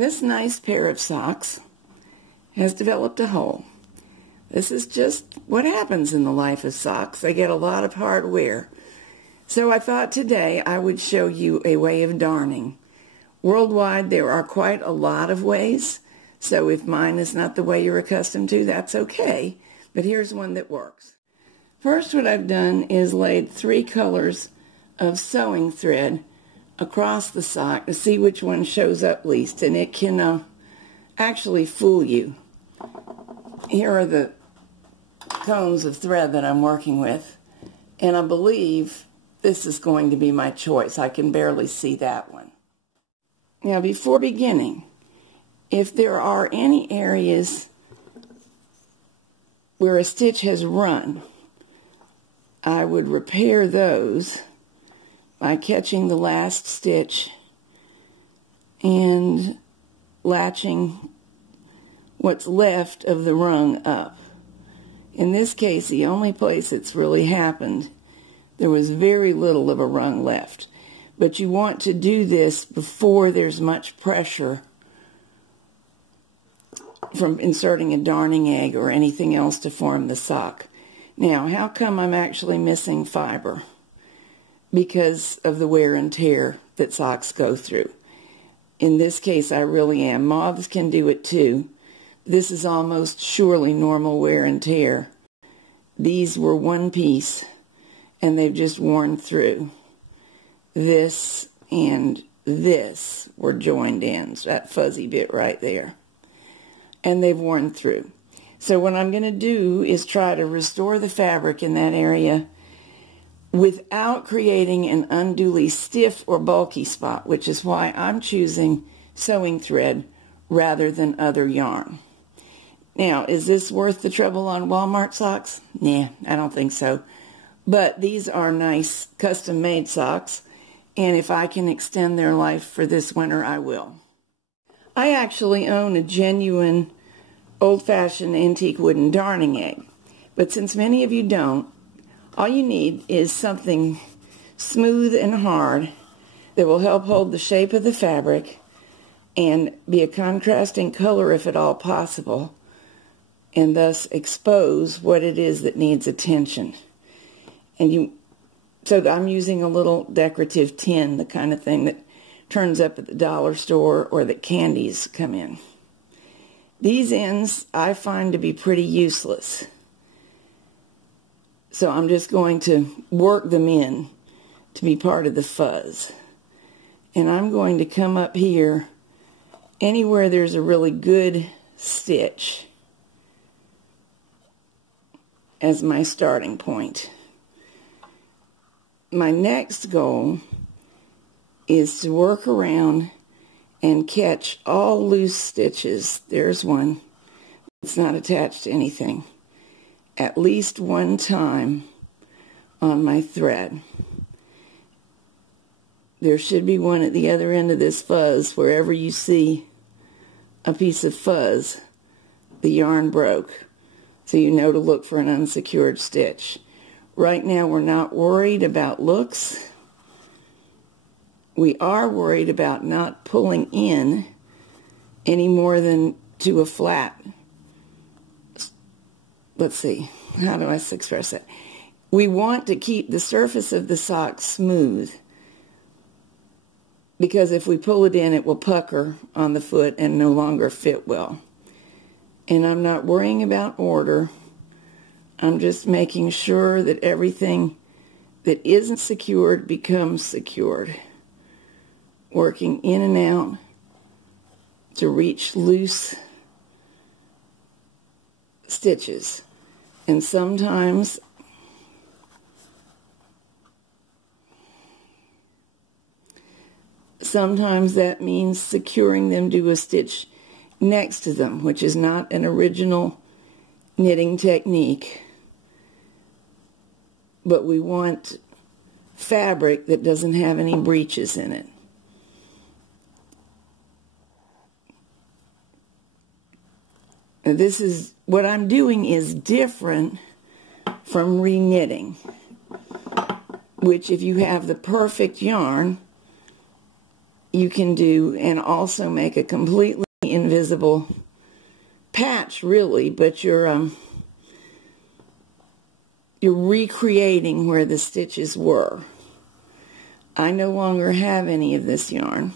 This nice pair of socks has developed a hole. This is just what happens in the life of socks. They get a lot of hard wear. So I thought today I would show you a way of darning. Worldwide, there are quite a lot of ways, so if mine is not the way you're accustomed to, that's okay. But here's one that works. First, what I've done is laid 3 colors of sewing thread across the sock to see which one shows up least, and it can actually fool you. Here are the cones of thread that I'm working with, and I believe this is going to be my choice. I can barely see that one. Now, before beginning, if there are any areas where a stitch has run, I would repair those by catching the last stitch and latching what's left of the rung up. In this case, the only place it's really happened, there was very little of a rung left. But you want to do this before there's much pressure from inserting a darning egg or anything else to form the sock. Now, how come I'm actually missing fiber? Because of the wear and tear that socks go through. In this case, I really am. Moths can do it too. This is almost surely normal wear and tear. These were one piece, and they've just worn through. This and this were joined ends, that fuzzy bit right there. And they've worn through. So what I'm going to do is try to restore the fabric in that area without creating an unduly stiff or bulky spot, which is why I'm choosing sewing thread rather than other yarn. Now, is this worth the trouble on Walmart socks? Nah, I don't think so. But these are nice custom-made socks, and if I can extend their life for this winter, I will. I actually own a genuine old-fashioned antique wooden darning egg, but since many of you don't, all you need is something smooth and hard that will help hold the shape of the fabric and be a contrasting color if at all possible, and thus expose what it is that needs attention. So I'm using a little decorative tin, the kind of thing that turns up at the dollar store or that candies come in. These ends I find to be pretty useless. So I'm just going to work them in to be part of the fuzz. And I'm going to come up here anywhere there's a really good stitch as my starting point. My next goal is to work around and catch all loose stitches. There's one. It's not attached to anything. At least one time on my thread. There should be one at the other end of this fuzz. Wherever you see a piece of fuzz, the yarn broke. So you know to look for an unsecured stitch. Right now we're not worried about looks. We are worried about not pulling in any more than to a flat. Let's see, how do I express it? We want to keep the surface of the sock smooth, because if we pull it in, it will pucker on the foot and no longer fit well. And I'm not worrying about order. I'm just making sure that everything that isn't secured becomes secured. Working in and out to reach loose stitches. And sometimes that means securing them to a stitch next to them, which is not an original knitting technique. But we want fabric that doesn't have any breaches in it. Now this is, what I'm doing is different from re-knitting, which if you have the perfect yarn, you can do and also make a completely invisible patch, really, but you're recreating where the stitches were. I no longer have any of this yarn,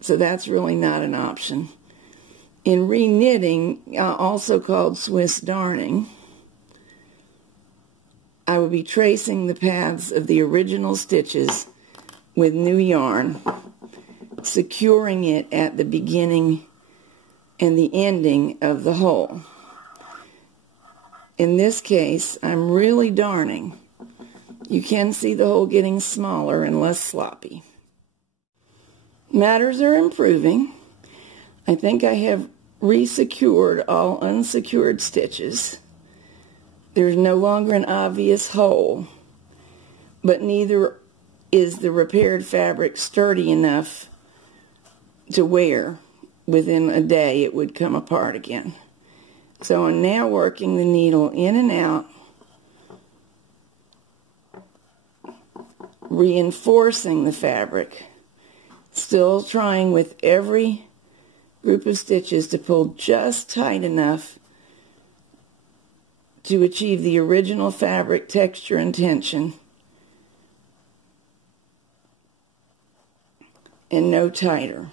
so that's really not an option. In reknitting, also called Swiss darning, I would be tracing the paths of the original stitches with new yarn, securing it at the beginning and the ending of the hole. In this case, I'm really darning. You can see the hole getting smaller and less sloppy. Matters are improving. I think I have resecured all unsecured stitches. There's no longer an obvious hole, but neither is the repaired fabric sturdy enough to wear. Within a day it would come apart again. So I'm now working the needle in and out, reinforcing the fabric, still trying with every group of stitches to pull just tight enough to achieve the original fabric texture and tension, and no tighter.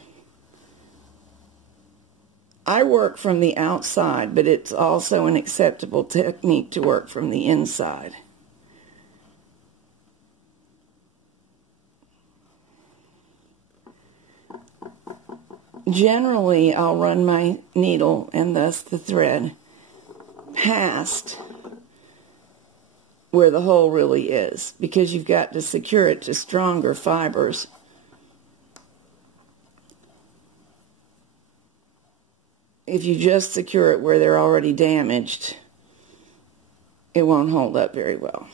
I work from the outside, but it's also an acceptable technique to work from the inside. Generally, I'll run my needle, and thus the thread, past where the hole really is, because you've got to secure it to stronger fibers. If you just secure it where they're already damaged, it won't hold up very well.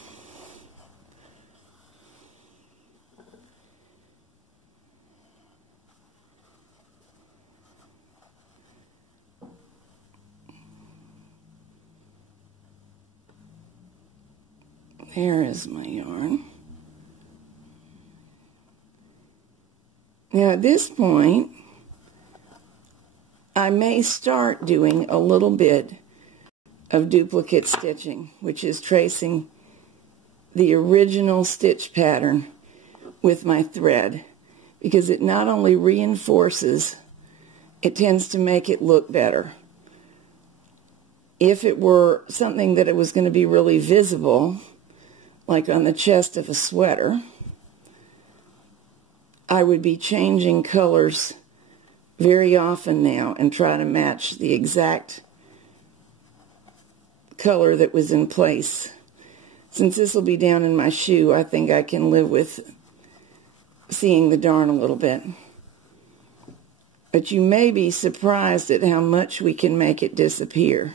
There is my yarn. Now at this point, I may start doing a little bit of duplicate stitching, which is tracing the original stitch pattern with my thread, because it not only reinforces, it tends to make it look better. If it were something that it was going to be really visible, like on the chest of a sweater, I would be changing colors very often now and try to match the exact color that was in place. Since this will be down in my shoe, I think I can live with seeing the darn a little bit. But you may be surprised at how much we can make it disappear.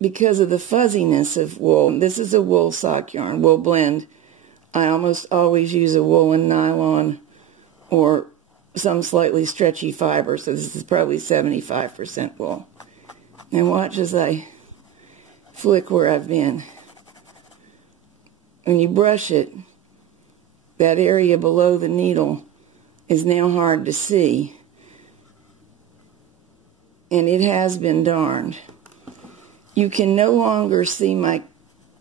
Because of the fuzziness of wool. This is a wool sock yarn, wool blend. I almost always use a woolen nylon or some slightly stretchy fiber, so this is probably 75% wool. Now watch as I flick where I've been. When you brush it, that area below the needle is now hard to see, and it has been darned. You can no longer see my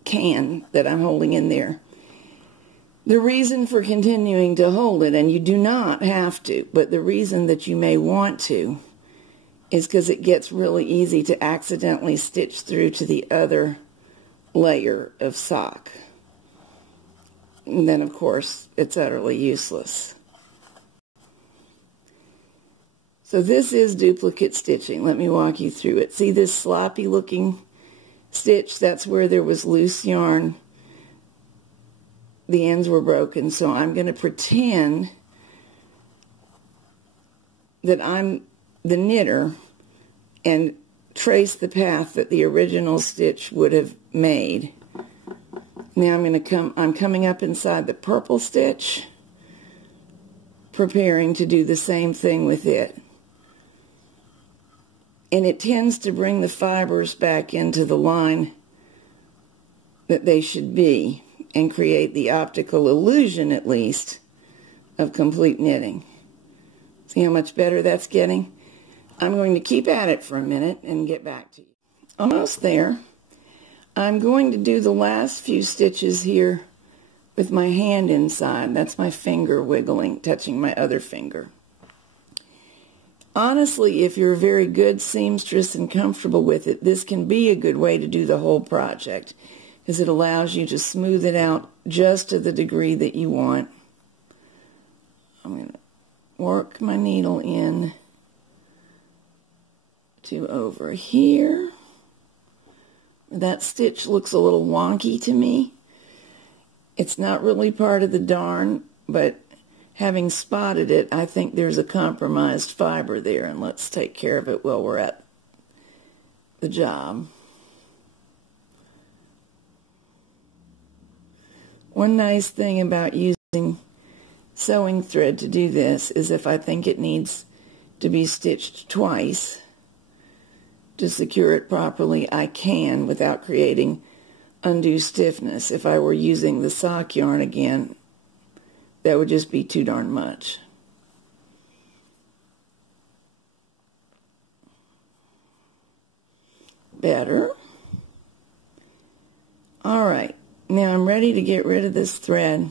can that I'm holding in there. The reason for continuing to hold it, and you do not have to, but the reason that you may want to, is because it gets really easy to accidentally stitch through to the other layer of sock. And then, of course, it's utterly useless. So this is duplicate stitching. Let me walk you through it. See this sloppy looking stitch? That's where there was loose yarn. The ends were broken, so I'm going to pretend that I'm the knitter and trace the path that the original stitch would have made. Now I'm coming up inside the purple stitch, preparing to do the same thing with it. And it tends to bring the fibers back into the line that they should be. and create the optical illusion, at least, of complete knitting. See how much better that's getting? I'm going to keep at it for a minute and get back to you. Almost there. I'm going to do the last few stitches here with my hand inside. That's my finger wiggling, touching my other finger. Honestly, if you're a very good seamstress and comfortable with it, this can be a good way to do the whole project, because it allows you to smooth it out just to the degree that you want. I'm going to work my needle in to over here. That stitch looks a little wonky to me. It's not really part of the darn, but having spotted it, I think there's a compromised fiber there, and let's take care of it while we're at the job. One nice thing about using sewing thread to do this is if I think it needs to be stitched twice to secure it properly, I can without creating undue stiffness. If I were using the sock yarn again, that would just be too darn much. Better. All right, now I'm ready to get rid of this thread,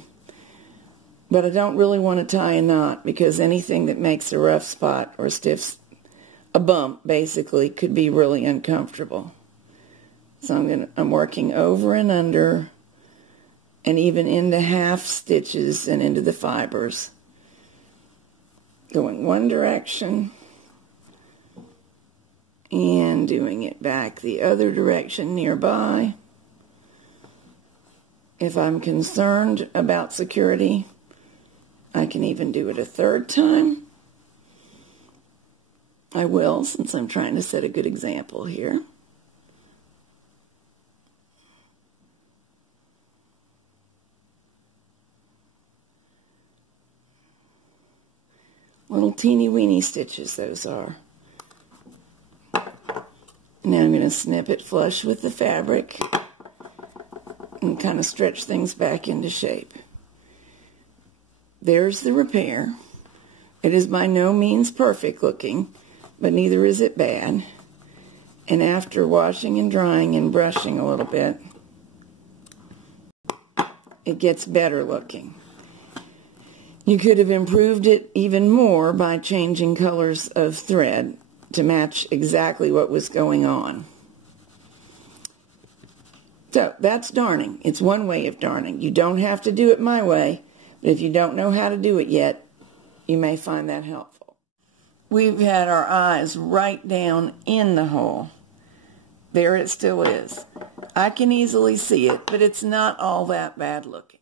but I don't really want to tie a knot, because anything that makes a rough spot or a bump basically could be really uncomfortable. So I'm working over and under and even into half stitches and into the fibers. Going one direction and doing it back the other direction nearby. If I'm concerned about security, I can even do it a third time. I will, since I'm trying to set a good example here. Little teeny weeny stitches those are. Now I'm going to snip it flush with the fabric and kind of stretch things back into shape. There's the repair. It is by no means perfect looking, but neither is it bad. And after washing and drying and brushing a little bit, it gets better looking. You could have improved it even more by changing colors of thread to match exactly what was going on. So that's darning. It's one way of darning. You don't have to do it my way, but if you don't know how to do it yet, you may find that helpful. We've had our eyes right down in the hole. There it still is. I can easily see it, but it's not all that bad looking.